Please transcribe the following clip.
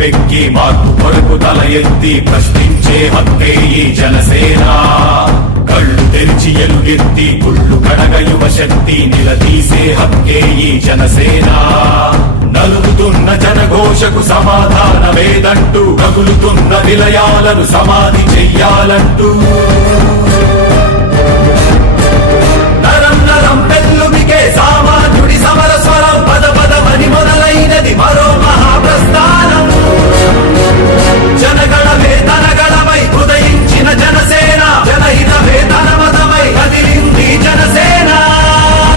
వెక్కి మార్పు కొరకు తల ఎత్తి ప్రశ్నించే హక్కే ఈ జనసేన. కళ్ళు తెరిచి ఎలుగెత్తి గుళ్ళు కడగ యువ శక్తి నిలదీసే హక్కే ఈ జనసేన. నలుగుతున్న జనఘోషకు సమాధానమేదంటూ రగులుతున్న విలయాలను సమాధి చెయ్యాలంటూ